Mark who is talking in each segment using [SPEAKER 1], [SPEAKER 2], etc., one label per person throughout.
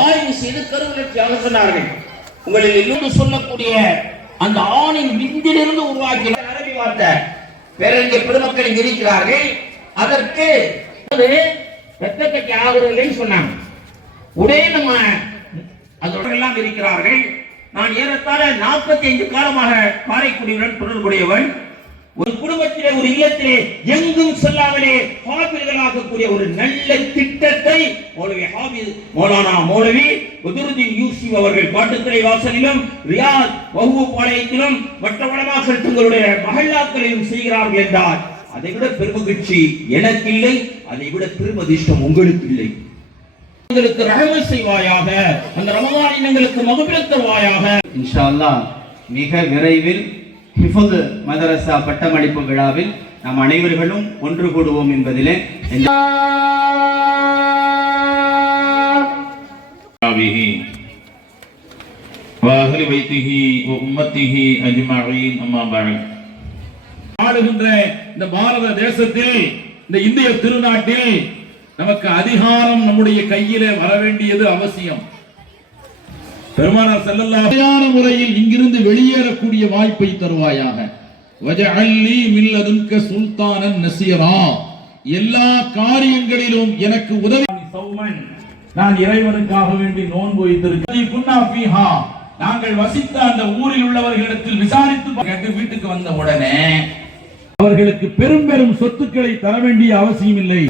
[SPEAKER 1] ஆய்வு செய்து கருவிலட்சி அகற்றினார்கள் உங்களில் எல்லோரும் சொல்லக்கூடிய அந்த ஆணின் விந்திலிருந்து உருவாக்கிய அரபி வார்த்தை பேரறிஞர் பெருமக்கள் இங்கு இருக்கிறார்கள். அதற்கு அது ரத்த கட்டி ஆகுறதுன்னு சொன்னாங்க. உடனே நம்ம அதோடெல்லாம் இருக்கிறார்கள். நான் ஏறத்தாழ 45 ஐந்து காலமாக காரைக்குடியுடன் தொடர்புடையவன் ஒரு குழு குடும்பத்திலே ஒரு இல்லத்திலே எங்கும் செல்லாமலே ஹாபிர்களாகக்கூடிய ஒரு நல்ல திட்டத்தை மௌலவி ஹாபிஸ் மௌலானா மௌலவி உதுருதீன் யூசுப் அவர்கள் பாட்டுத்துறை வாசலிலும் ரியாத் வஹூ பாளையத்திலும் மற்ற வடமாக்கள் தங்களுடைய மகல்லாக்களிலும் செய்கிறார்கள் என்றார். அதை விட பெருமகிழ்ச்சி எனக்கு இல்லை அதை விட பெருமதிஷ்டம் உங்களுக்கு இல்லை எங்களுக்கு ரஹம செய்வாயாக அந்த ரமலான் எங்களுக்கு மகபிரத் தருவாயாக
[SPEAKER 2] இன்ஷா அல்லாஹ் மிக விரைவில் ஹிஃபது மதரசா பட்டமளிப்பு விழாவில் நாம் அனைவர்களும் ஒன்று கூடுவோம் என்பதிலே
[SPEAKER 3] வாஹலி வைத்திகி உம்மத்திகி அஜ்மாயின் அம்மா பாரத்
[SPEAKER 4] ஆளுகின்ற இந்த பாரத தேசத்தில் இந்த இந்திய திருநாட்டில் நமக்கு அதிகாரம் நம்முடைய கையிலே வர வேண்டியது அவசியம். பெருமானார் செல்லல்லா சரியான முறையில் இங்கிருந்து வெளியேறக்கூடிய வாய்ப்பை தருவாயாக. வஜஅல்லி மில்லதுன்க சுல்தானன் நசீரா. எல்லா காரியங்களிலும் எனக்கு உதவி. சௌமன் நான் இறைவனுக்காக வேண்டி நோன்பு வைத்திருக்கிறேன். நாங்கள் வசித்த அந்த ஊரில் உள்ளவர்களிடத்தில் விசாரித்து வீட்டுக்கு வந்த உடனே அவர்களுக்கு பெரும் பெரும் சொத்துக்களை தர வேண்டிய அவசியம் இல்லை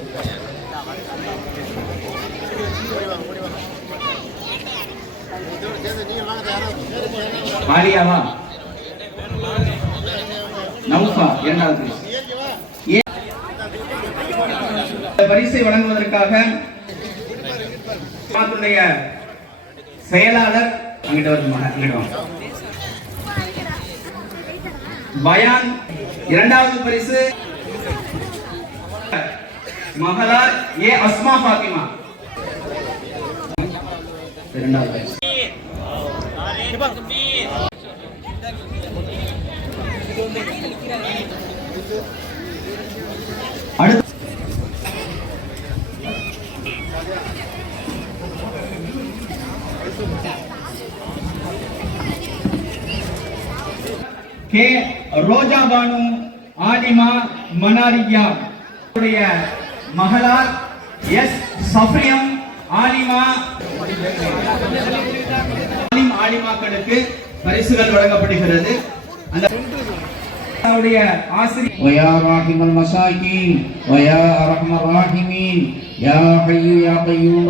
[SPEAKER 2] மாரியாவா நவுஃபா இரண்டாவது. பரிசை வழங்குவதற்காக செயலாளர் அங்கிட்ட வருமா பயான் இரண்டாவது பரிசு. மகளார் ஏ அஸ்மா பாத்திமா இரண்டாவது பரிசு. அடுத்து கே ரோஜா பானு ஆலிமா மனாரியா உடைய மகளார் எஸ் சஃபியம் ஆலிமா ஆலிம் ஆலிமாக்களுக்கு பரிசுகள் வழங்கப்படுகிறது அந்த அவருடைய ஆசிரியர்
[SPEAKER 5] ويا راحم المساكين ويا أرحم الراحمين يا حي يا قيوم